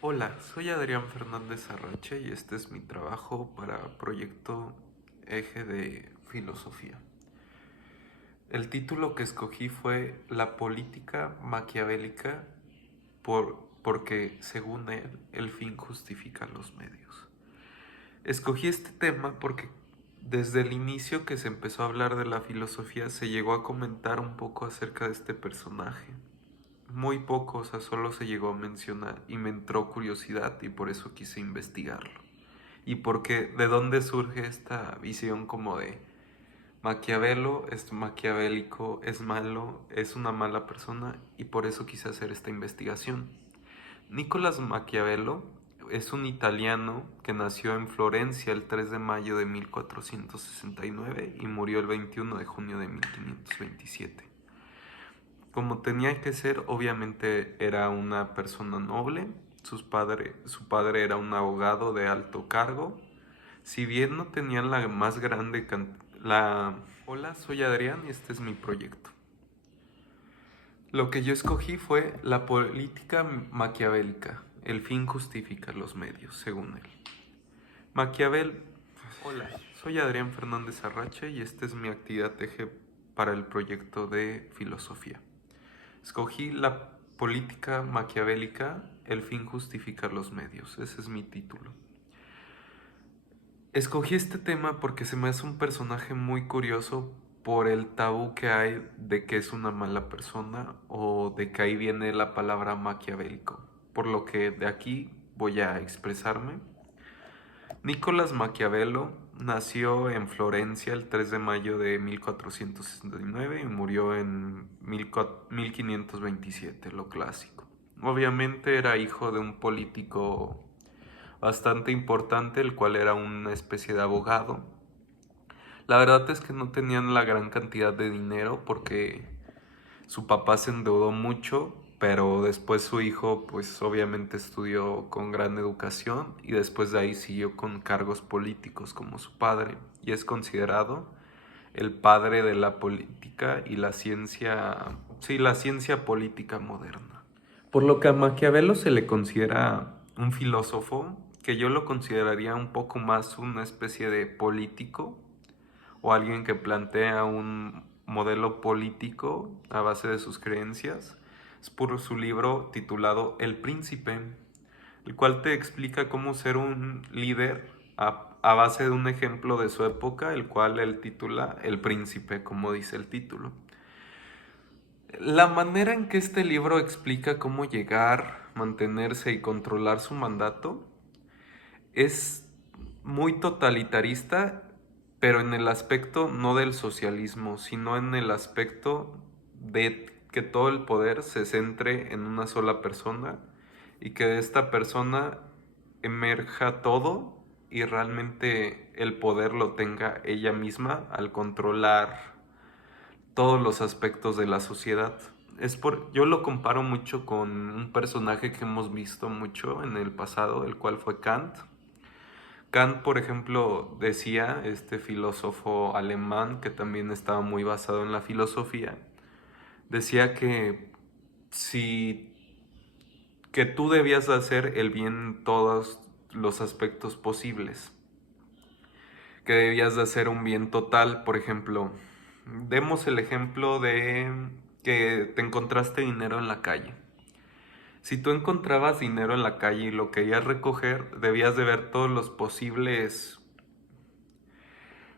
Hola, soy Adrián Fernández Arrache y este es mi trabajo para Proyecto Eje de Filosofía. El título que escogí fue La política maquiavélica porque, según él, el fin justifica los medios. Escogí este tema porque desde el inicio que se empezó a hablar de la filosofía se llegó a comentar un poco acerca de este personaje. Muy poco, o sea, solo se llegó a mencionar y me entró curiosidad y por eso quise investigarlo. Y porque de dónde surge esta visión como de Maquiavelo es maquiavélico, es malo, es una mala persona y por eso quise hacer esta investigación. Nicolás Maquiavelo es un italiano que nació en Florencia el 3 de mayo de 1469 y murió el 21 de junio de 1527. Como tenía que ser, obviamente era una persona noble. Su padre era un abogado de alto cargo. Si bien no tenían la más grande la... Hola, soy Adrián y este es mi proyecto. Lo que yo escogí fue la política maquiavélica. El fin justifica los medios, según él. Maquiavel... Hola, soy Adrián Fernández Arrache y esta es mi actividad eje para el proyecto de filosofía. Escogí la política maquiavélica, el fin justifica los medios. Ese es mi título. Escogí este tema porque se me hace un personaje muy curioso por el tabú que hay de que es una mala persona o de que ahí viene la palabra maquiavélico. Por lo que de aquí voy a expresarme. Nicolás Maquiavelo nació en Florencia el 3 de mayo de 1469 y murió en 1527, lo clásico. Obviamente era hijo de un político bastante importante, el cual era una especie de abogado. La verdad es que no tenían la gran cantidad de dinero porque su papá se endeudó mucho, pero después su hijo pues obviamente estudió con gran educación y después de ahí siguió con cargos políticos como su padre y es considerado el padre de la política y la ciencia, sí, la ciencia política moderna. Por lo que a Maquiavelo se le considera un filósofo que yo lo consideraría un poco más una especie de político o alguien que plantea un modelo político a base de sus creencias. Es por su libro titulado El Príncipe, el cual te explica cómo ser un líder a base de un ejemplo de su época, el cual él titula El Príncipe, como dice el título. La manera en que este libro explica cómo llegar, mantenerse y controlar su mandato es muy totalitarista, pero en el aspecto no del socialismo, sino en el aspecto de que todo el poder se centre en una sola persona y que de esta persona emerja todo y realmente el poder lo tenga ella misma al controlar todos los aspectos de la sociedad. Yo lo comparo mucho con un personaje que hemos visto mucho en el pasado, el cual fue Kant. Kant, por ejemplo, decía, este filósofo alemán que también estaba muy basado en la filosofía, decía que si que tú debías de hacer el bien en todos los aspectos posibles, que debías de hacer un bien total, por ejemplo, demos el ejemplo de que te encontraste dinero en la calle. Si tú encontrabas dinero en la calle y lo querías recoger, debías de ver todos los posibles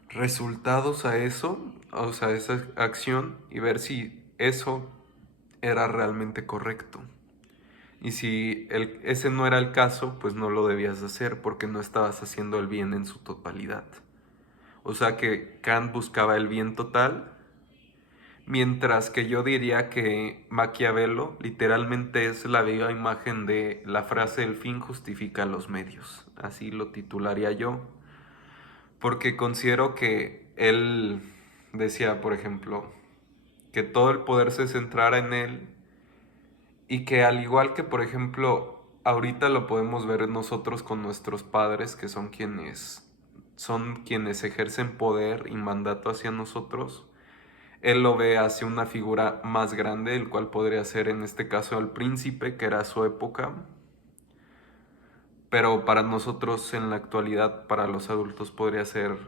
resultados a eso, o sea, esa acción y ver si eso era realmente correcto. Y si ese no era el caso, pues no lo debías de hacer porque no estabas haciendo el bien en su totalidad. O sea que Kant buscaba el bien total, mientras que yo diría que Maquiavelo literalmente es la viva imagen de la frase el fin justifica los medios. Así lo titularía yo. Porque considero que él decía, por ejemplo, que todo el poder se centrara en él y que al igual que, por ejemplo, ahorita lo podemos ver nosotros con nuestros padres, que son quienes ejercen poder y mandato hacia nosotros, él lo ve hacia una figura más grande, el cual podría ser en este caso el príncipe, que era su época, pero para nosotros en la actualidad, para los adultos, podría ser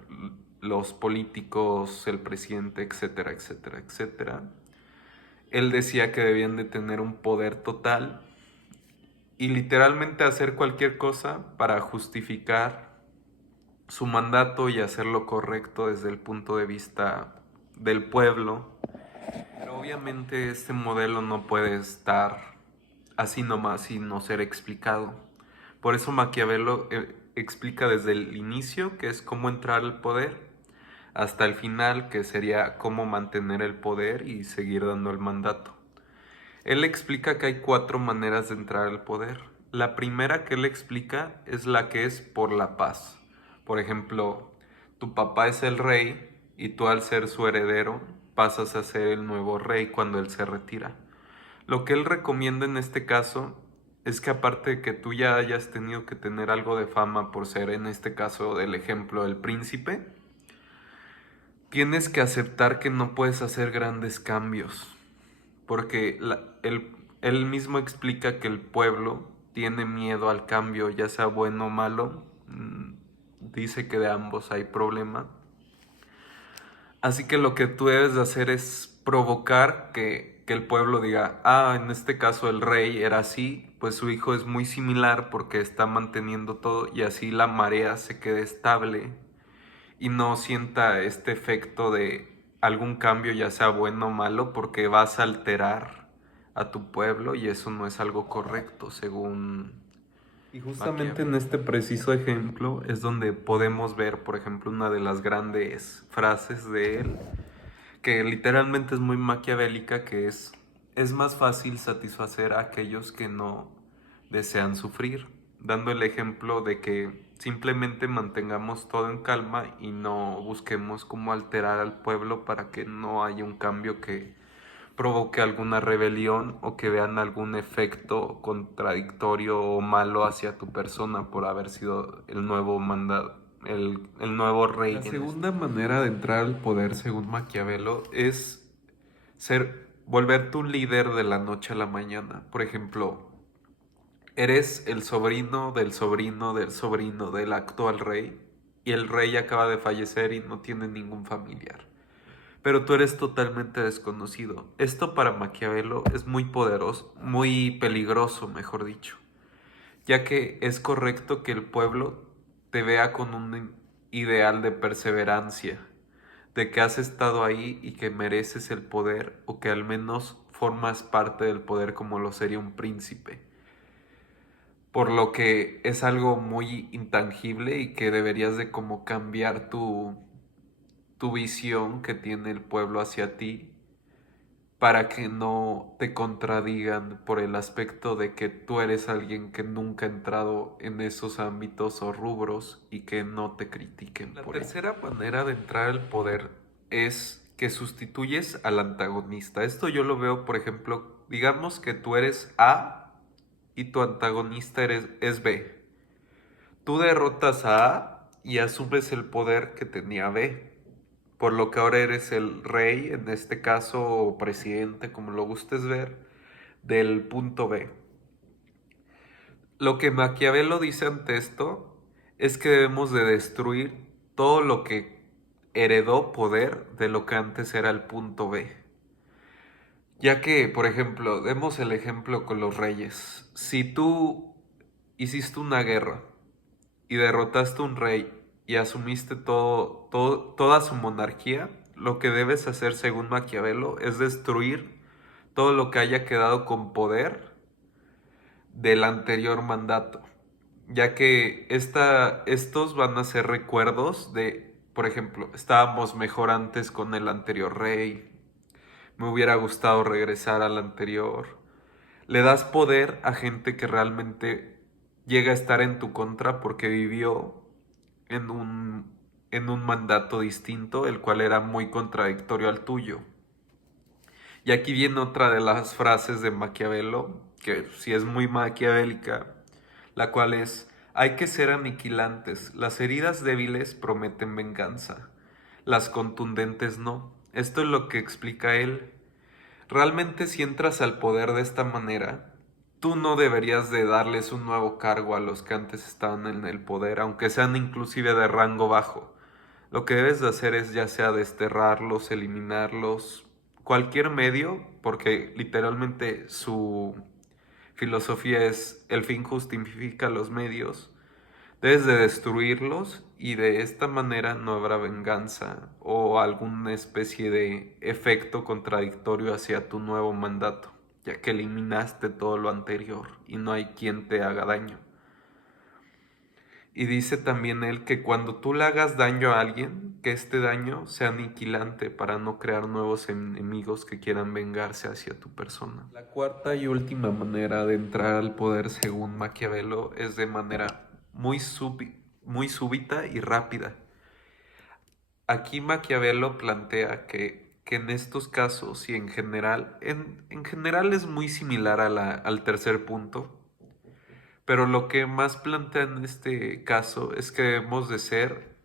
los políticos, el presidente, etcétera, etcétera, etcétera. Él decía que debían de tener un poder total y literalmente hacer cualquier cosa para justificar su mandato y hacer lo correcto desde el punto de vista del pueblo. Pero obviamente este modelo no puede estar así nomás y no ser explicado. Por eso Maquiavelo explica desde el inicio, que es cómo entrar al poder, hasta el final, que sería cómo mantener el poder y seguir dando el mandato. Él explica que hay 4 maneras de entrar al poder. La primera que él explica es la que es por la paz. Por ejemplo, tu papá es el rey y tú, al ser su heredero, pasas a ser el nuevo rey cuando él se retira. Lo que él recomienda en este caso es que, aparte de que tú ya hayas tenido que tener algo de fama por ser, en este caso del ejemplo, el príncipe, tienes que aceptar que no puedes hacer grandes cambios, porque él mismo explica que el pueblo tiene miedo al cambio, ya sea bueno o malo. Dice que de ambos hay problema. Así que lo que tú debes de hacer es provocar que el pueblo diga, ah, en este caso el rey era así, pues su hijo es muy similar porque está manteniendo todo, y así la marea se quede estable y no sienta este efecto de algún cambio, ya sea bueno o malo, porque vas a alterar a tu pueblo y eso no es algo correcto, según... Y justamente en este preciso ejemplo es donde podemos ver, por ejemplo, una de las grandes frases de él, que literalmente es muy maquiavélica, que es más fácil satisfacer a aquellos que no desean sufrir, dando el ejemplo de que simplemente mantengamos todo en calma y no busquemos cómo alterar al pueblo para que no haya un cambio que provoque alguna rebelión o que vean algún efecto contradictorio o malo hacia tu persona por haber sido el nuevo mandado, el nuevo rey. La segunda manera de entrar al poder, según Maquiavelo, es volverte un líder de la noche a la mañana. Por ejemplo, eres el sobrino del sobrino del sobrino del actual rey y el rey acaba de fallecer y no tiene ningún familiar, pero tú eres totalmente desconocido. Esto para Maquiavelo es muy poderoso, muy peligroso, mejor dicho, ya que es correcto que el pueblo te vea con un ideal de perseverancia, de que has estado ahí y que mereces el poder, o que al menos formas parte del poder como lo sería un príncipe. Por lo que es algo muy intangible y que deberías de como cambiar tu visión que tiene el pueblo hacia ti, para que no te contradigan por el aspecto de que tú eres alguien que nunca ha entrado en esos ámbitos o rubros y que no te critiquen por ello. La tercera manera de entrar al poder es que sustituyes al antagonista. Esto yo lo veo, por ejemplo, digamos que tú eres A y tu antagonista es B. Tú derrotas a A y asumes el poder que tenía B, por lo que ahora eres el rey, en este caso, o presidente, como lo gustes ver, del punto B. Lo que Maquiavelo dice ante esto es que debemos de destruir todo lo que heredó poder de lo que antes era el punto B. Ya que, por ejemplo, demos el ejemplo con los reyes. Si tú hiciste una guerra y derrotaste a un rey y asumiste toda su monarquía, lo que debes hacer, según Maquiavelo, es destruir todo lo que haya quedado con poder del anterior mandato, ya que estos van a ser recuerdos de, por ejemplo, estábamos mejor antes con el anterior rey, me hubiera gustado regresar al anterior. Le das poder a gente que realmente llega a estar en tu contra porque vivió en un mandato distinto, el cual era muy contradictorio al tuyo. Y aquí viene otra de las frases de Maquiavelo, que sí es muy maquiavélica, la cual es: hay que ser aniquilantes, las heridas débiles prometen venganza, las contundentes no. Esto es lo que explica él. Realmente, si entras al poder de esta manera, tú no deberías de darles un nuevo cargo a los que antes estaban en el poder, aunque sean inclusive de rango bajo. Lo que debes de hacer es ya sea desterrarlos, eliminarlos, cualquier medio, porque literalmente su filosofía es el fin justifica los medios. Debes de destruirlos y de esta manera no habrá venganza o alguna especie de efecto contradictorio hacia tu nuevo mandato, ya que eliminaste todo lo anterior y no hay quien te haga daño. Y dice también él que cuando tú le hagas daño a alguien, que este daño sea aniquilante para no crear nuevos enemigos que quieran vengarse hacia tu persona. La cuarta y última manera de entrar al poder según Maquiavelo es de manera muy súbita y rápida. Aquí Maquiavelo plantea que en estos casos y en general es muy similar a al tercer punto, pero lo que más plantea en este caso es que debemos de ser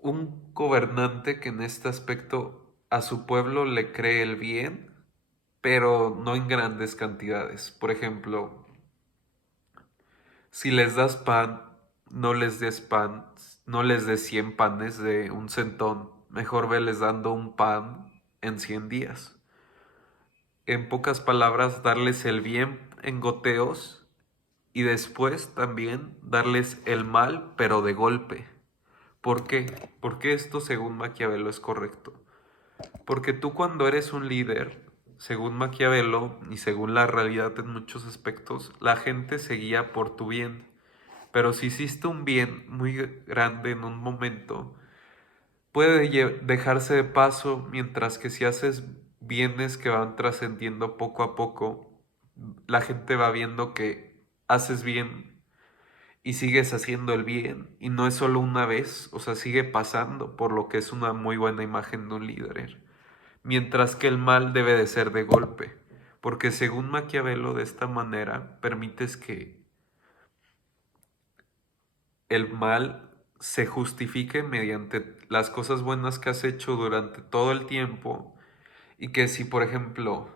un gobernante que en este aspecto a su pueblo le cree el bien, pero no en grandes cantidades. Por ejemplo, si les das pan, no les des pan, no les des 100 panes de un centón, mejor veles dando un pan en 100 días. En pocas palabras, darles el bien en goteos y después también darles el mal, pero de golpe. ¿Por qué? Porque esto, según Maquiavelo, es correcto. Porque tú cuando eres un líder, según Maquiavelo y según la realidad en muchos aspectos, la gente se guía por tu bien. Pero si hiciste un bien muy grande en un momento, puede dejarse de paso, mientras que si haces bienes que van trascendiendo poco a poco, la gente va viendo que haces bien y sigues haciendo el bien y no es solo una vez, o sea, sigue pasando, por lo que es una muy buena imagen de un líder. Mientras que el mal debe de ser de golpe, porque según Maquiavelo de esta manera permites que el mal se justifique mediante las cosas buenas que has hecho durante todo el tiempo y que si por ejemplo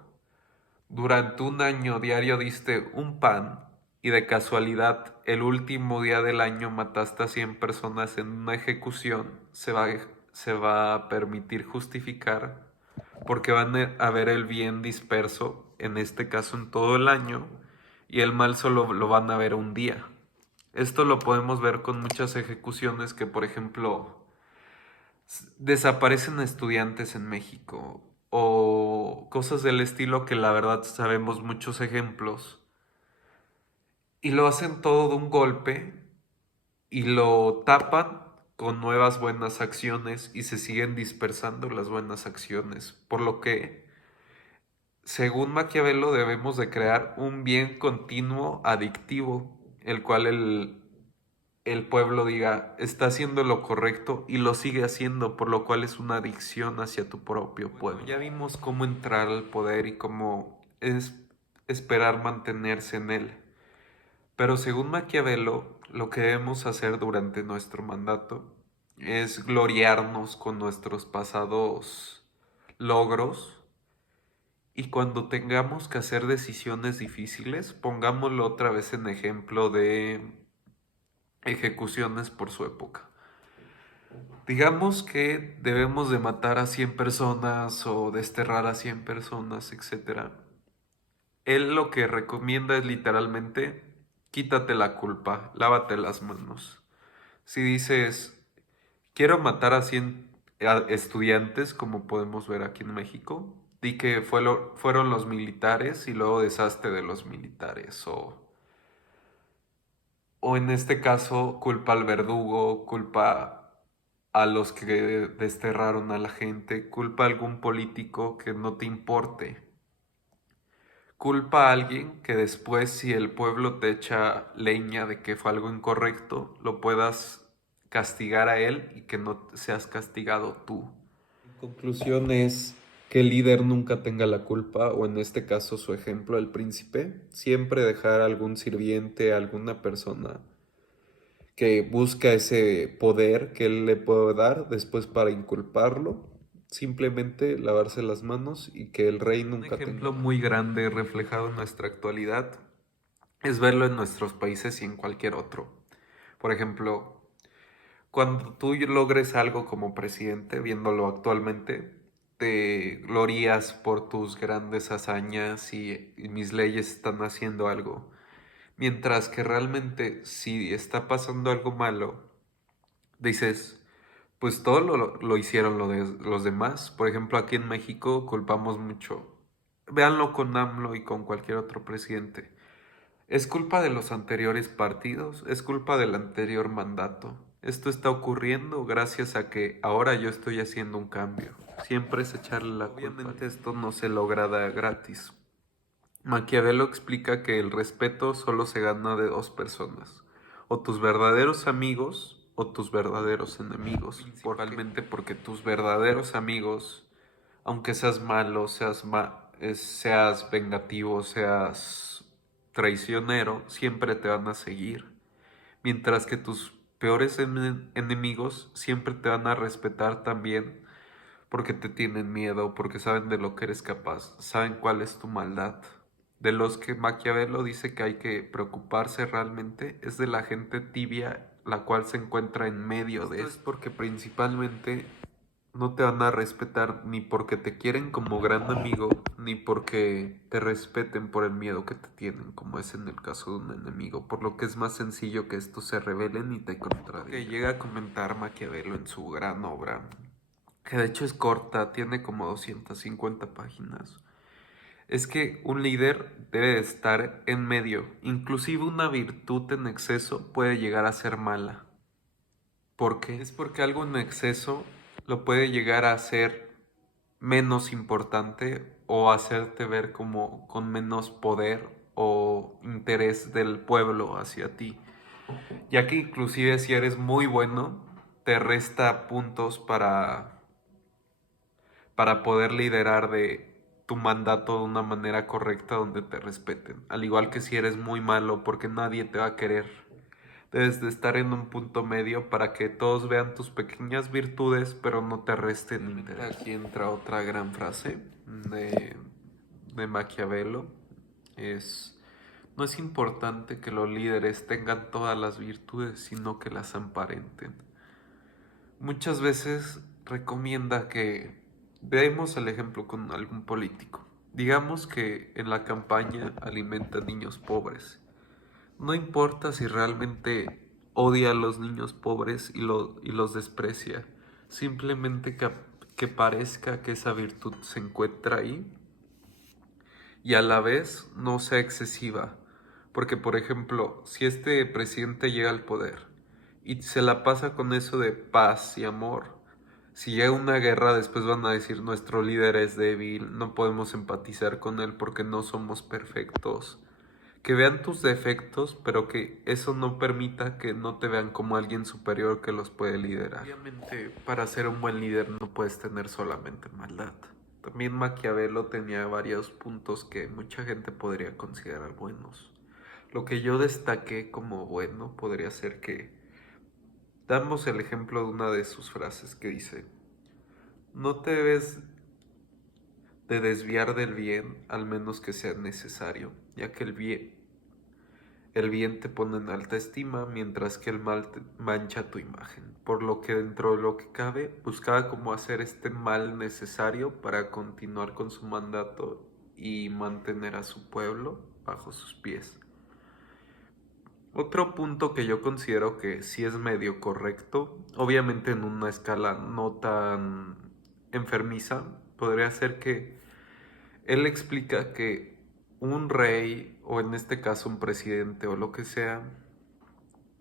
durante un año diario diste un pan y de casualidad el último día del año mataste a 100 personas en una ejecución, se va a permitir justificar porque van a ver el bien disperso, en este caso en todo el año, y el mal solo lo van a ver un día. Esto lo podemos ver con muchas ejecuciones que, por ejemplo, desaparecen estudiantes en México o cosas del estilo que la verdad sabemos muchos ejemplos y lo hacen todo de un golpe y lo tapan con nuevas buenas acciones y se siguen dispersando las buenas acciones, por lo que según Maquiavelo debemos de crear un bien continuo adictivo, el cual el pueblo diga, está haciendo lo correcto y lo sigue haciendo, por lo cual es una adicción hacia tu propio pueblo. Ya vimos cómo entrar al poder y cómo es esperar mantenerse en él. Pero según Maquiavelo, lo que debemos hacer durante nuestro mandato es gloriarnos con nuestros pasados logros y cuando tengamos que hacer decisiones difíciles, pongámoslo otra vez en ejemplo de ejecuciones por su época. Digamos que debemos de matar a 100 personas o desterrar a 100 personas, etcétera. Él lo que recomienda es literalmente, quítate la culpa, lávate las manos. Si dices, quiero matar a 100 estudiantes, como podemos ver aquí en México, di que fueron los militares y luego deshazte de los militares. O en este caso, culpa al verdugo, culpa a los que desterraron a la gente, culpa a algún político que no te importe. Culpa a alguien que después, si el pueblo te echa leña de que fue algo incorrecto, lo puedas castigar a él y que no seas castigado tú. Mi conclusión es que el líder nunca tenga la culpa, o en este caso su ejemplo, el príncipe, siempre dejar a algún sirviente, a alguna persona que busca ese poder que él le puede dar después para inculparlo simplemente lavarse las manos y que el rey nunca tenga. Un ejemplo muy grande reflejado en nuestra actualidad es verlo en nuestros países y en cualquier otro. Por ejemplo, cuando tú logres algo como presidente, viéndolo actualmente, te glorías por tus grandes hazañas y mis leyes están haciendo algo. Mientras que realmente si está pasando algo malo, dices, pues todo lo hicieron los demás. Por ejemplo, aquí en México culpamos mucho. Véanlo con AMLO y con cualquier otro presidente. Es culpa de los anteriores partidos, es culpa del anterior mandato. Esto está ocurriendo gracias a que ahora yo estoy haciendo un cambio. Siempre es echarle la culpa. Obviamente esto no se logra de gratis. Maquiavelo explica que el respeto solo se gana de dos personas, o tus verdaderos amigos o tus verdaderos enemigos, principalmente porque tus verdaderos amigos, aunque seas malo, seas vengativo, seas traicionero, siempre te van a seguir, mientras que tus peores enemigos siempre te van a respetar también porque te tienen miedo, porque saben de lo que eres capaz, saben cuál es tu maldad. De los que Maquiavelo dice que hay que preocuparse realmente es de la gente tibia, la cual se encuentra en medio de esto. Es porque principalmente no te van a respetar ni porque te quieren como gran amigo, ni porque te respeten por el miedo que te tienen, como es en el caso de un enemigo, por lo que es más sencillo que estos se rebelen y te contradigan. Que llega a comentar Maquiavelo en su gran obra, que de hecho es corta, tiene como 250 páginas. Es que un líder debe de estar en medio. Inclusive una virtud en exceso puede llegar a ser mala. ¿Por qué? Es porque algo en exceso lo puede llegar a ser menos importante o hacerte ver como con menos poder o interés del pueblo hacia ti. Ya que inclusive si eres muy bueno, te resta puntos para poder liderar de tu mandato de una manera correcta donde te respeten. Al igual que si eres muy malo porque nadie te va a querer. Debes de estar en un punto medio para que todos vean tus pequeñas virtudes pero no te resten interés. Aquí entra otra gran frase de Maquiavelo. No es importante que los líderes tengan todas las virtudes, sino que las aparenten. Muchas veces recomienda que veamos el ejemplo con algún político. Digamos que en la campaña alimenta niños pobres. No importa si realmente odia a los niños pobres y los desprecia. Simplemente que parezca que esa virtud se encuentra ahí y a la vez no sea excesiva. Porque, por ejemplo, si este presidente llega al poder y se la pasa con eso de paz y amor, si llega una guerra, después van a decir nuestro líder es débil, no podemos empatizar con él porque no somos perfectos. Que vean tus defectos, pero que eso no permita que no te vean como alguien superior que los puede liderar. Obviamente, para ser un buen líder no puedes tener solamente maldad. También Maquiavelo tenía varios puntos que mucha gente podría considerar buenos. Lo que yo destaqué como bueno podría ser que damos el ejemplo de una de sus frases que dice: no te debes de desviar del bien al menos que sea necesario, ya que el bien te pone en alta estima, mientras que el mal mancha tu imagen. Por lo que dentro de lo que cabe, buscaba cómo hacer este mal necesario para continuar con su mandato y mantener a su pueblo bajo sus pies. Otro punto que yo considero que sí es medio correcto, obviamente en una escala no tan enfermiza, podría ser que él explica que un rey, o en este caso un presidente o lo que sea,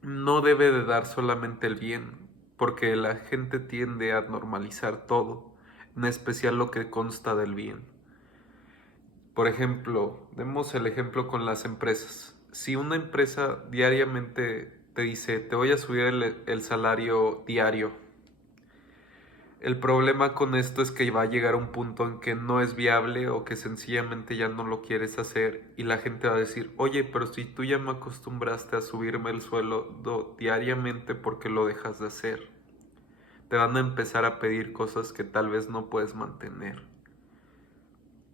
no debe de dar solamente el bien, porque la gente tiende a normalizar todo, en especial lo que consta del bien. Por ejemplo, demos el ejemplo con las empresas. Si una empresa diariamente te dice, te voy a subir el salario diario, el problema con esto es que va a llegar un punto en que no es viable o que sencillamente ya no lo quieres hacer y la gente va a decir, oye, pero si tú ya me acostumbraste a subirme el sueldo diariamente, ¿por qué lo dejas de hacer? te van a empezar a pedir cosas que tal vez no puedes mantener.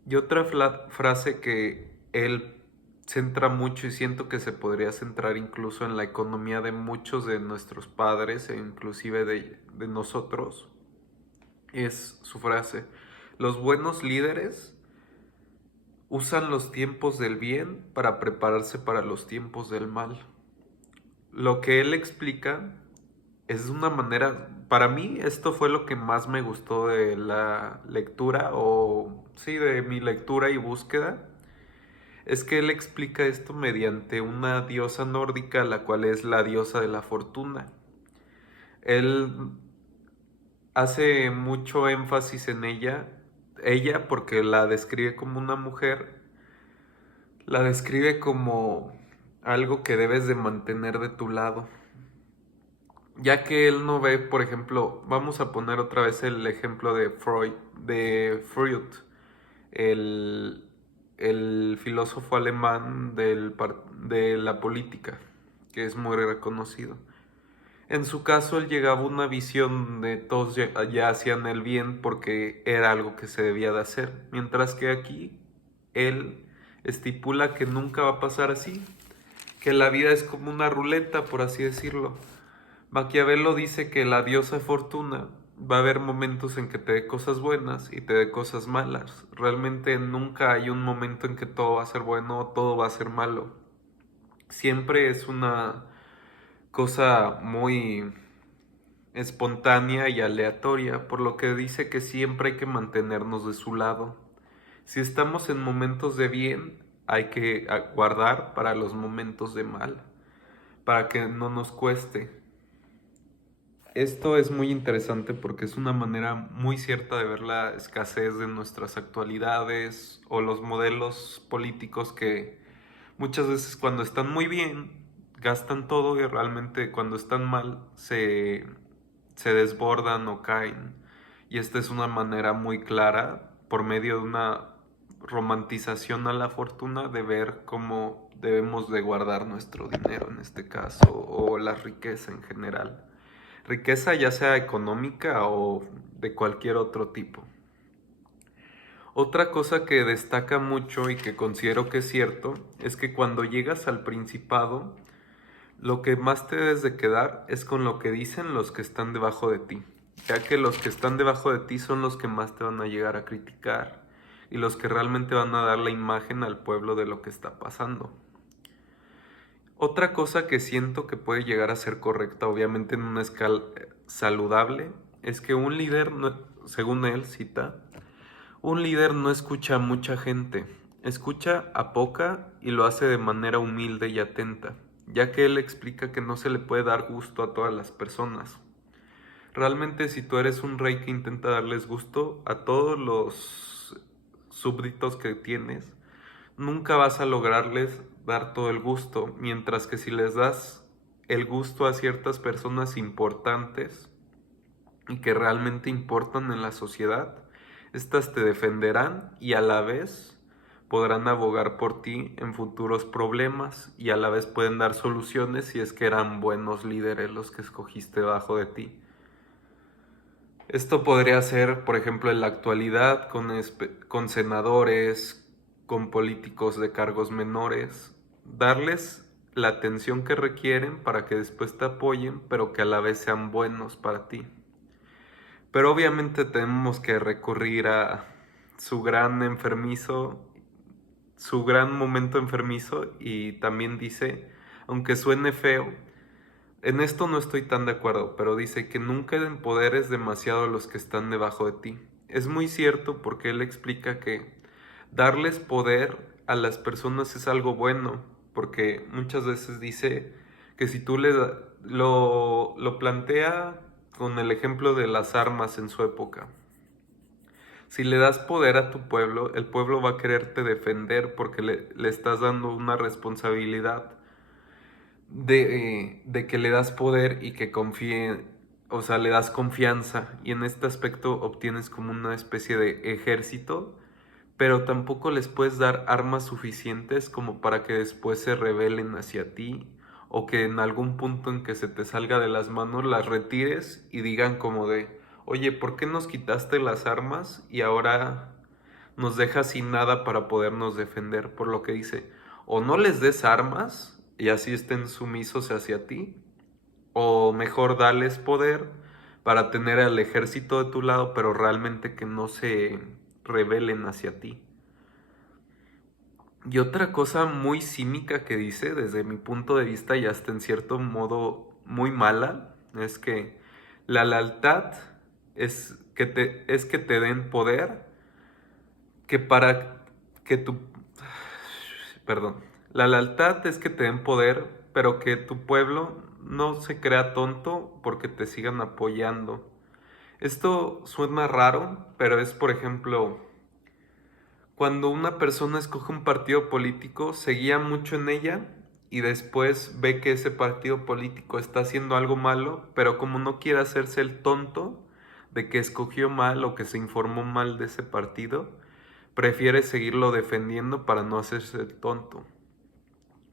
Y otra frase que él centra mucho y siento que se podría centrar incluso en la economía de muchos de nuestros padres e inclusive de nosotros, es su frase: los buenos líderes usan los tiempos del bien para prepararse para los tiempos del mal. Lo que él explica es de una manera, para mí esto fue lo que más me gustó de la lectura, o sí, de mi lectura y búsqueda, es que él explica esto mediante una diosa nórdica, la cual es la diosa de la fortuna. Él hace mucho énfasis en ella porque la describe como una mujer, la describe como algo que debes de mantener de tu lado. Ya que él no ve, por ejemplo, vamos a poner otra vez el ejemplo de Freud, el, el filósofo alemán de la política, que es muy reconocido. En su caso, él llegaba a una visión de todos ya hacían el bien porque era algo que se debía de hacer, mientras que aquí él estipula que nunca va a pasar así, que la vida es como una ruleta, por así decirlo. Maquiavelo dice que la diosa fortuna va a haber momentos en que te dé cosas buenas y te dé cosas malas. Realmente nunca hay un momento en que todo va a ser bueno o todo va a ser malo. Siempre es una cosa muy espontánea y aleatoria, por lo que dice que siempre hay que mantenernos de su lado. Si estamos en momentos de bien, hay que guardar para los momentos de mal, para que no nos cueste. Esto es muy interesante porque es una manera muy cierta de ver la escasez de nuestras actualidades o los modelos políticos que muchas veces cuando están muy bien gastan todo y realmente cuando están mal se desbordan o caen. Y esta es una manera muy clara, por medio de una romantización a la fortuna, de ver cómo debemos de guardar nuestro dinero en este caso o la riqueza en general. Riqueza ya sea económica o de cualquier otro tipo. Otra cosa que destaca mucho y que considero que es cierto es que cuando llegas al principado, lo que más te debes de quedar es con lo que dicen los que están debajo de ti, ya que los que están debajo de ti son los que más te van a llegar a criticar y los que realmente van a dar la imagen al pueblo de lo que está pasando. Otra cosa que siento que puede llegar a ser correcta, obviamente en una escala saludable, es que un líder, según él cita, un líder no escucha a mucha gente, escucha a poca y lo hace de manera humilde y atenta, ya que él explica que no se le puede dar gusto a todas las personas. Realmente si tú eres un rey que intenta darles gusto a todos los súbditos que tienes, nunca vas a lograrles dar todo el gusto, mientras que si les das el gusto a ciertas personas importantes y que realmente importan en la sociedad, estas te defenderán y a la vez podrán abogar por ti en futuros problemas y a la vez pueden dar soluciones si es que eran buenos líderes los que escogiste debajo de ti. Esto podría ser, por ejemplo, en la actualidad con senadores, con políticos de cargos menores, darles la atención que requieren para que después te apoyen, pero que a la vez sean buenos para ti. Pero obviamente tenemos que recurrir a su gran enfermizo, su gran momento enfermizo, y también dice, aunque suene feo, en esto no estoy tan de acuerdo, pero dice que nunca empoderes demasiado a los que están debajo de ti. Es muy cierto porque él explica que darles poder a las personas es algo bueno, porque muchas veces dice que si tú lo plantea con el ejemplo de las armas en su época. Si le das poder a tu pueblo, el pueblo va a quererte defender porque le estás dando una responsabilidad de que le das poder y que confíe, o sea, le das confianza y en este aspecto obtienes como una especie de ejército, pero tampoco les puedes dar armas suficientes como para que después se rebelen hacia ti o que en algún punto en que se te salga de las manos las retires y digan como de, oye, ¿por qué nos quitaste las armas y ahora nos dejas sin nada para podernos defender? Por lo que dice, o no les des armas y así estén sumisos hacia ti, o mejor darles poder para tener al ejército de tu lado, pero realmente que no se rebelen hacia ti. Y otra cosa muy cínica que dice, desde mi punto de vista y hasta en cierto modo muy mala, es que la lealtad es que te den poder, que para que tu... Perdón. La lealtad es que te den poder, pero que tu pueblo no se crea tonto porque te sigan apoyando. Esto suena raro, pero es, por ejemplo, cuando una persona escoge un partido político, se guía mucho en ella y después ve que ese partido político está haciendo algo malo, pero como no quiere hacerse el tonto de que escogió mal o que se informó mal de ese partido, prefiere seguirlo defendiendo para no hacerse el tonto.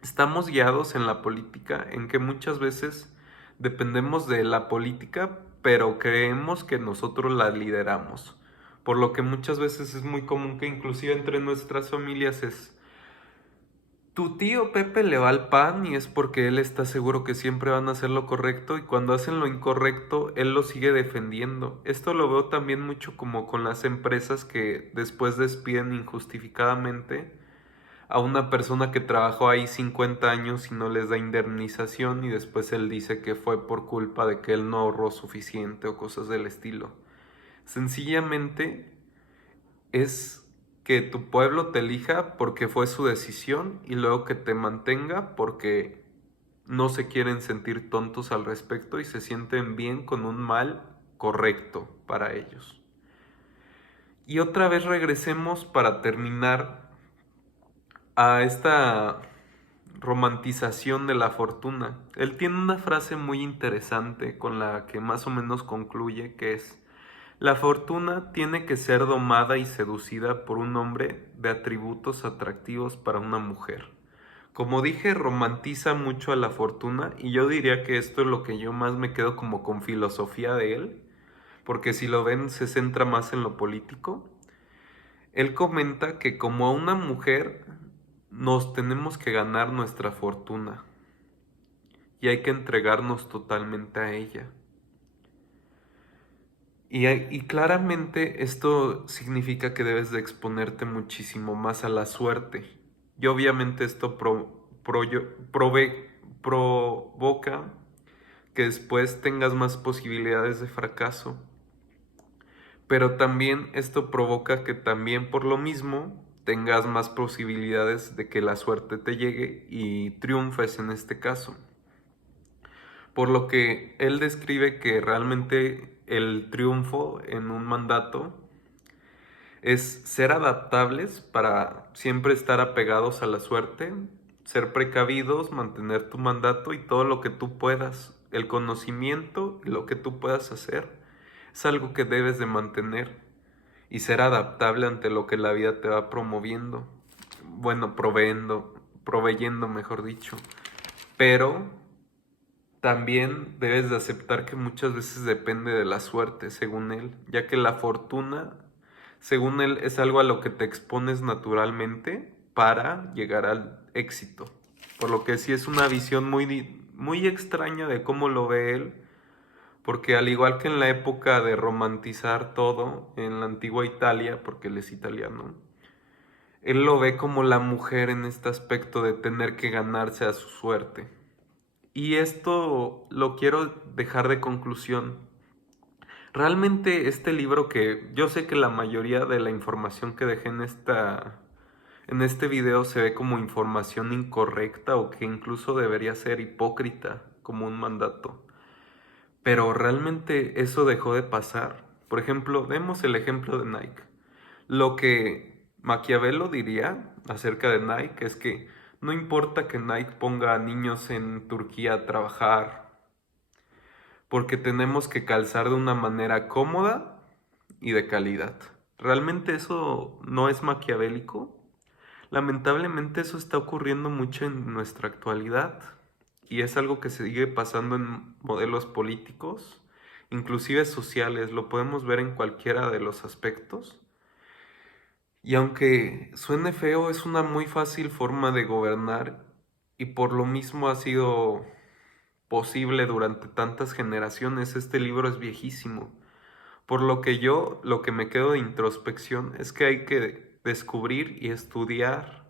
Estamos guiados en la política en que muchas veces dependemos de la política, pero creemos que nosotros la lideramos. Por lo que muchas veces es muy común que inclusive entre nuestras familias es, tu tío Pepe le va al PAN y es porque él está seguro que siempre van a hacer lo correcto y cuando hacen lo incorrecto, él lo sigue defendiendo. Esto lo veo también mucho como con las empresas que después despiden injustificadamente a una persona que trabajó ahí 50 años y no les da indemnización y después él dice que fue por culpa de que él no ahorró suficiente o cosas del estilo. Sencillamente es que tu pueblo te elija porque fue su decisión y luego que te mantenga porque no se quieren sentir tontos al respecto y se sienten bien con un mal correcto para ellos. Y otra vez regresemos para terminar a esta romantización de la fortuna. Él tiene una frase muy interesante con la que más o menos concluye que es, la fortuna tiene que ser domada y seducida por un hombre de atributos atractivos para una mujer. Como dije, romantiza mucho a la fortuna y yo diría que esto es lo que yo más me quedo como con filosofía de él, porque si lo ven se centra más en lo político. Él comenta que como a una mujer nos tenemos que ganar nuestra fortuna y hay que entregarnos totalmente a ella. Y claramente esto significa que debes de exponerte muchísimo más a la suerte. Y obviamente esto provoca que después tengas más posibilidades de fracaso. Pero también esto provoca que también por lo mismo tengas más posibilidades de que la suerte te llegue y triunfes en este caso. Por lo que él describe que realmente el triunfo en un mandato es ser adaptables para siempre estar apegados a la suerte, ser precavidos, mantener tu mandato y todo lo que tú puedas, el conocimiento y lo que tú puedas hacer, es algo que debes de mantener y ser adaptable ante lo que la vida te va promoviendo, bueno, proveyendo, mejor dicho, pero también debes de aceptar que muchas veces depende de la suerte, según él, ya que la fortuna, según él, es algo a lo que te expones naturalmente para llegar al éxito. Por lo que sí es una visión muy extraña de cómo lo ve él, porque al igual que en la época de romantizar todo en la antigua Italia, porque él es italiano, él lo ve como la mujer en este aspecto de tener que ganarse a su suerte. Y esto lo quiero dejar de conclusión. Realmente este libro que yo sé que la mayoría de la información que dejé en este video se ve como información incorrecta o que incluso debería ser hipócrita como un mandato. Pero realmente eso dejó de pasar. Por ejemplo, demos el ejemplo de Nike. Lo que Maquiavelo diría acerca de Nike es que no importa que Nike ponga a niños en Turquía a trabajar, porque tenemos que calzar de una manera cómoda y de calidad. ¿Realmente eso no es maquiavélico? Lamentablemente eso está ocurriendo mucho en nuestra actualidad. y es algo que sigue pasando en modelos políticos, inclusive sociales, lo podemos ver en cualquiera de los aspectos. Y aunque suene feo, es una muy fácil forma de gobernar y por lo mismo ha sido posible durante tantas generaciones. Este libro es viejísimo. Por lo que lo que me quedo de introspección es que hay que descubrir y estudiar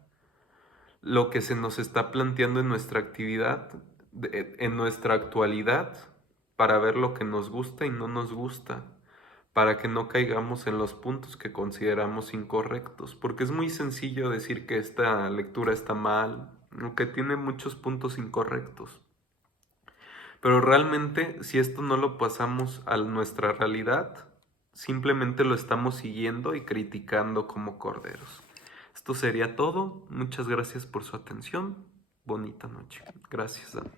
lo que se nos está planteando en nuestra actividad, en nuestra actualidad, para ver lo que nos gusta y no nos gusta, para que no caigamos en los puntos que consideramos incorrectos, porque es muy sencillo decir que esta lectura está mal, o que tiene muchos puntos incorrectos. Pero realmente, si esto no lo pasamos a nuestra realidad, simplemente lo estamos siguiendo y criticando como corderos. Esto sería todo. Muchas gracias por su atención. Bonita noche. Gracias, Dan.